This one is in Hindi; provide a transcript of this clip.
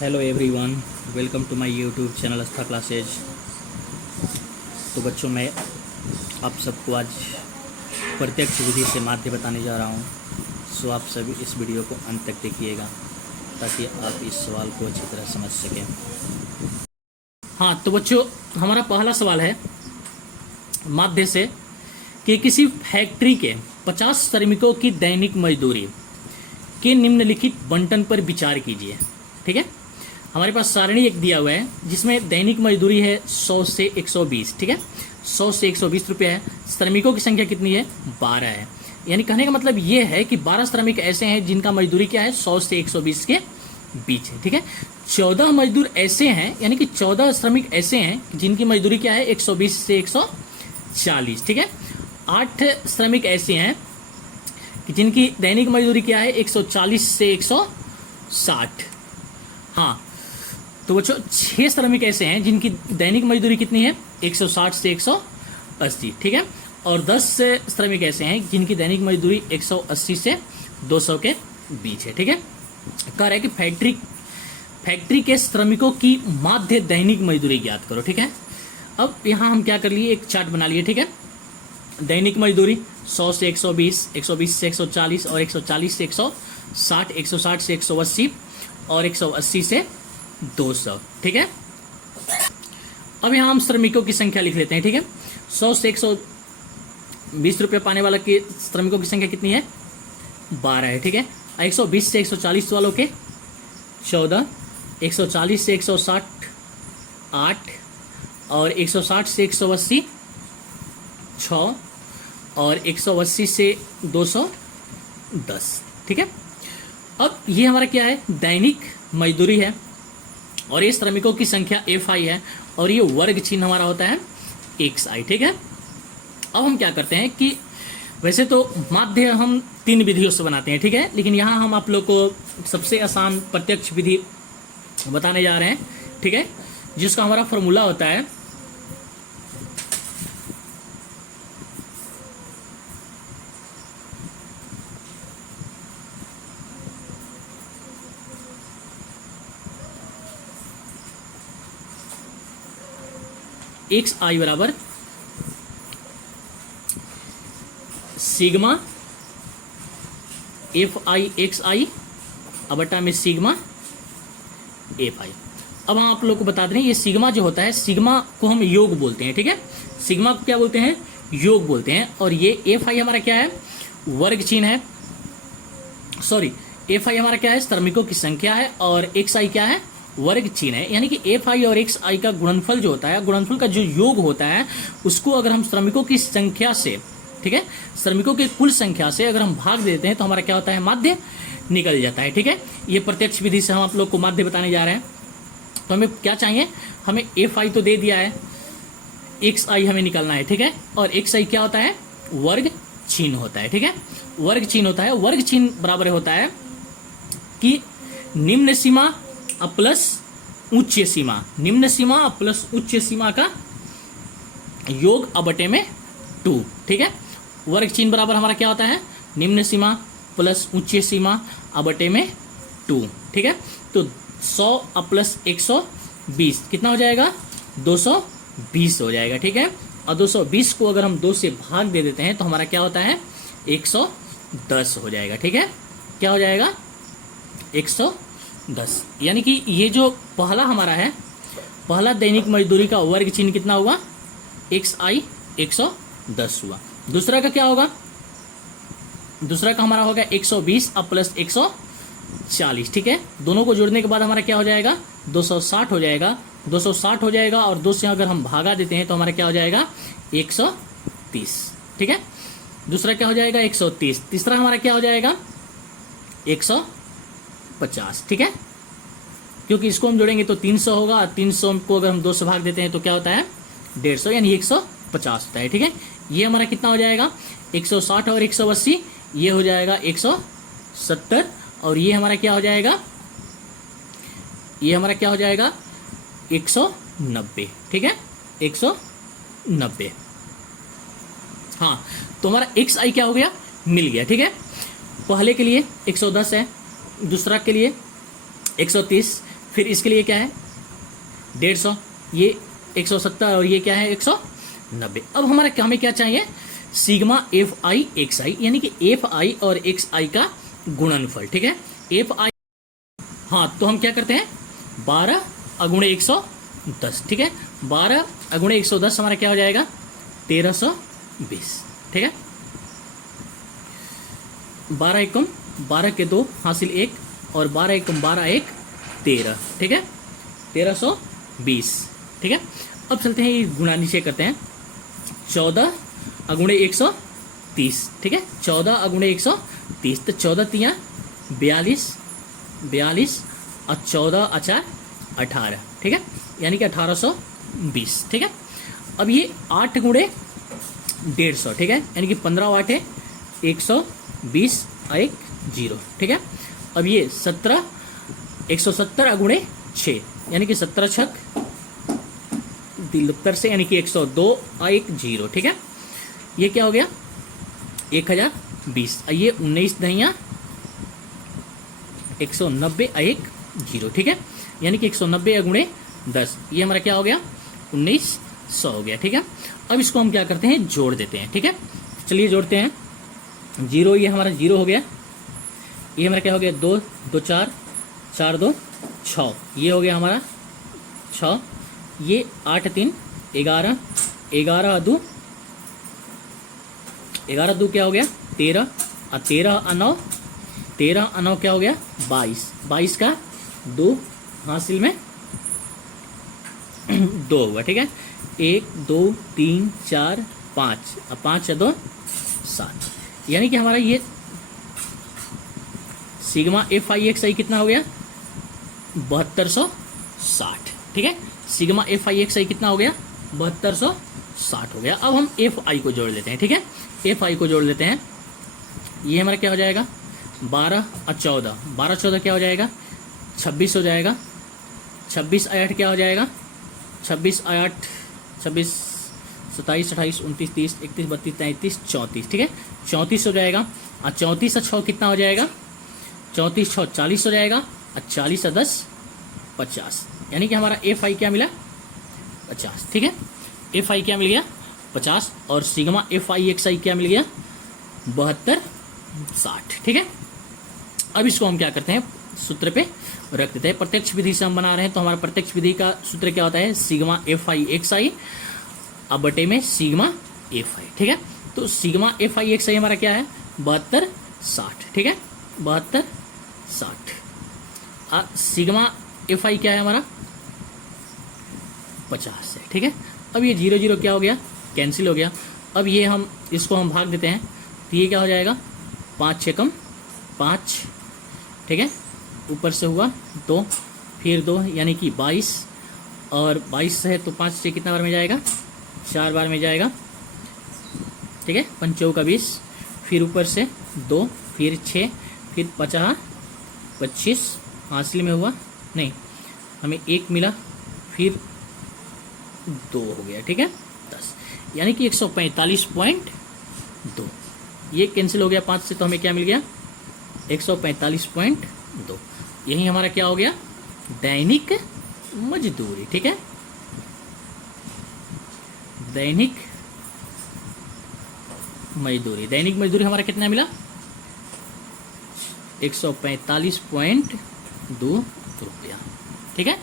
Hello everyone, welcome to my YouTube channel Aastha classes. तो बच्चों, मैं आप सबको आज प्रत्यक्ष विधि से माध्य बताने जा रहा हूँ। सो आप सभी इस वीडियो को अंत तक देखिएगा ताकि आप इस सवाल को अच्छी तरह समझ सकें। हाँ, तो बच्चों, हमारा पहला सवाल है माध्य से कि किसी फैक्ट्री के 50 श्रमिकों की दैनिक मजदूरी के निम्नलिखित बंटन पर विचार कीजिए। ठीक है, हमारे पास सारणी एक दिया हुआ है जिसमें दैनिक मजदूरी है 100 से 120। ठीक है, 100 से 120 रुपया है। श्रमिकों की संख्या कितनी है? 12 है। यानी कहने का मतलब ये है कि 12 श्रमिक ऐसे हैं जिनका मजदूरी क्या है? 100 से 120 के बीच है। ठीक है, 14 मजदूर ऐसे हैं, यानी कि 14 श्रमिक ऐसे हैं जिनकी मजदूरी क्या है? 120 से 140। ठीक है, 8 श्रमिक ऐसे हैं कि जिनकी दैनिक मजदूरी क्या है? 140 से 160। हाँ, तो बच्चों 6 श्रमिक ऐसे हैं जिनकी दैनिक मजदूरी कितनी है? 160 से 180। ठीक है, और 10 श्रमिक ऐसे हैं जिनकी दैनिक मजदूरी 180 से 200 के बीच है। ठीक है, कह रहा है कि फैक्ट्री के श्रमिकों की माध्य दैनिक मजदूरी ज्ञात करो। ठीक है, अब यहाँ हम क्या कर लिए, एक चार्ट बना लिए। ठीक है, दैनिक मजदूरी 100 से 120, 120 से 140 और 140 से 160, 160 से 180 और 180 से 200। ठीक है, अब यहाँ हम श्रमिकों की संख्या लिख लेते हैं। ठीक है, 100 से 120 रुपये पाने वाला के श्रमिकों की संख्या कितनी है? 12 है। ठीक है, 120 से 140 वालों के 14, 140 से 160 8 और 160 से 180 6 और 180 से 200 10। ठीक है, अब ये हमारा क्या है? दैनिक मजदूरी है और ये श्रमिकों की संख्या FI है और ये वर्ग चिन्ह हमारा होता है XI। ठीक है, अब हम क्या करते हैं कि वैसे तो माध्य हम 3 विधियों से बनाते हैं। ठीक है, लेकिन यहाँ हम आप लोग को सबसे आसान प्रत्यक्ष विधि बताने जा रहे हैं। ठीक है, जिसका हमारा फॉर्मूला होता है XI बराबर सिग्मा FI XI बटा में सिग्मा FI। अब हम आप लोग को बता दें, ये सिग्मा जो होता है, सिग्मा को हम योग बोलते हैं। ठीक है, सिग्मा को क्या बोलते हैं? योग बोलते हैं। और ये FI हमारा क्या है? वर्ग चिन्ह है। सॉरी, FI हमारा क्या है? श्रमिकों की संख्या है और XI क्या है? वर्ग चिन्ह है। यानी कि FI और XI का गुणनफल जो होता है, गुणनफल का जो योग होता है, उसको अगर हम श्रमिकों की संख्या से, ठीक है, श्रमिकों की कुल संख्या से अगर हम भाग देते हैं तो हमारा क्या होता है? माध्य निकल जाता है। ठीक है, ये प्रत्यक्ष विधि से हम आप लोग को माध्य बताने जा रहे हैं। तो हमें क्या चाहिए? हमें FI तो दे दिया है, XI हमें निकालना है। ठीक है, और XI क्या होता है? वर्ग चिन्ह होता है। ठीक है, वर्ग चिन्ह होता है। वर्ग चिन्ह बराबर होता है कि निम्न सीमा प्लस उच्च सीमा, निम्न सीमा प्लस उच्च सीमा का योग बटे में 2। ठीक है, वर्ग चिन्ह बराबर हमारा क्या होता है? निम्न सीमा प्लस उच्च सीमा बटे में 2। ठीक है, तो 100 प्लस 120 कितना हो जाएगा? 220 हो जाएगा। ठीक है, और 220 को अगर हम 2 से भाग दे देते हैं तो हमारा क्या होता है? 110 हो जाएगा। ठीक है, क्या हो जाएगा? 110। यानी कि ये जो पहला हमारा है, पहला दैनिक मजदूरी का वर्ग चिन्ह कितना हुआ? XI 110 हुआ। दूसरा का क्या होगा? दूसरा का हमारा होगा 120 प्लस 140। ठीक है, दोनों को जोड़ने के बाद हमारा क्या हो जाएगा? 260 हो जाएगा। 260 हो जाएगा और 2 से अगर हम भागा देते हैं तो हमारा क्या हो जाएगा? 130। ठीक है, दूसरा क्या हो जाएगा? 130। तीसरा हमारा क्या हो जाएगा? 150। ठीक है, क्योंकि इसको हम जोड़ेंगे तो 300 होगा। 300 को अगर हम 2 से भाग देते हैं तो क्या होता है? 150, यानी 150 होता है। ठीक है, ये हमारा कितना हो जाएगा? 160 और 180, ये हो जाएगा 170 और ये हमारा क्या हो जाएगा? ये हमारा क्या हो जाएगा? 190। ठीक है, 190। हाँ, तो हमारा XI क्या हो गया? मिल गया। ठीक है, पहले के लिए 110 है, दूसरा के लिए 130, फिर इसके लिए क्या है 150, ये 170 और ये क्या है 190। अब हमें क्या चाहिए सिग्मा एफ आई एक्स आई, यानी कि एफ आई और एक्स आई का गुणनफल। ठीक है, एफ आई, हाँ तो हम क्या करते हैं 12 अगुणे 110। ठीक है, 12 अगुणे 110 हमारा क्या हो जाएगा 1320। ठीक है, 12 एकम 12 के 2 हासिल 1 और 12 एकम 12 1 13। ठीक है, 1320। ठीक है, अब चलते हैं ये गुणा नीचे करते हैं 14 अगुणे 130। ठीक है, 14 अगुणे 130 तो 14 तियाँ 42 और 14 अचार 18। ठीक है, यानी कि 1820। ठीक है, अब ये 8 गुणे 150। ठीक है, यानी कि 15 वाट है 120 और 1 0। ठीक है, अब ये 170 अगुणे 6, यानी कि 17 छक दिलुत्तर से, यानी कि 102 और 1 0। ठीक है, ये क्या हो गया 1020। ये 19 दहिया 190 और 1 0। ठीक है, यानी कि 190 अगुणे 10, ये हमारा क्या हो गया 1900 हो गया। ठीक है, अब इसको हम क्या करते हैं जोड़ देते हैं। ठीक है, चलिए जोड़ते हैं। 0 ये हमारा 0 हो गया, ये हमारा क्या हो गया 2 2 4 4 2 6, ये हो गया हमारा 6, ये 8 3 11 11 2 11 2 क्या हो गया 13 और 13 और 9 13 और 9 क्या हो गया 22 22 का 2 हासिल में 2 हुआ। ठीक है, 1 2 3 4 5 और 5 2 7, यानी कि हमारा ये सिग्मा एफ आई एक्स आई कितना हो गया 7260। ठीक है, सिग्मा एफ आई एक्स आई कितना हो गया 7260 हो गया। अब हम एफ आई को जोड़ लेते हैं। ठीक है, एफ आई को जोड़ लेते हैं। ये हमारा क्या हो जाएगा 12 और 14, 12 14 क्या हो जाएगा 26 हो जाएगा, 26 8 क्या हो जाएगा 26 8 26 27 28 29 30 31 32 33 34। ठीक है, 34 हो जाएगा और 34 और 6 कितना हो जाएगा 34 6 40 हो जाएगा और 40 और 10 50, यानी कि हमारा एफ आई क्या मिला 50। ठीक है, एफ आई क्या मिल गया 50 और सिग्मा एफ आई एक्स आई क्या मिल गया 7260। ठीक है, अब इसको हम क्या करते हैं सूत्र पे रख देते हैं। प्रत्यक्ष विधि से हम बना रहे हैं, तो हमारा प्रत्यक्ष विधि का सूत्र क्या होता है सिग्मा एफ आई एक्स आई अब बटे में सिग्मा एफ आई। ठीक है, तो सिग्मा एफ आई एक्स आई हमारा क्या है 7260। ठीक है, 7260। सिग्मा एफ आई क्या है हमारा 50 है। ठीक है, अब ये 0 0 क्या हो गया कैंसिल हो गया। अब ये हम इसको हम भाग देते हैं, तो ये क्या हो जाएगा 5 6 कम 5। ठीक है, ऊपर से हुआ 2 फिर 2, यानी कि 22 और 22 है तो 5 से कितना बार में जाएगा 4 बार में जाएगा। ठीक है, 5 का 20, फिर ऊपर से 2 फिर 6 फिर 50 25 हासिल में हुआ नहीं, हमें 1 मिला फिर 2 हो गया। ठीक है, 10, यानी कि 145.2। ये कैंसिल हो गया 5 से, तो हमें क्या मिल गया 145.2। यही हमारा क्या हो गया दैनिक मजदूरी। ठीक है, दैनिक मजदूरी हमारा कितना मिला 145.2 रुपया। ठीक है।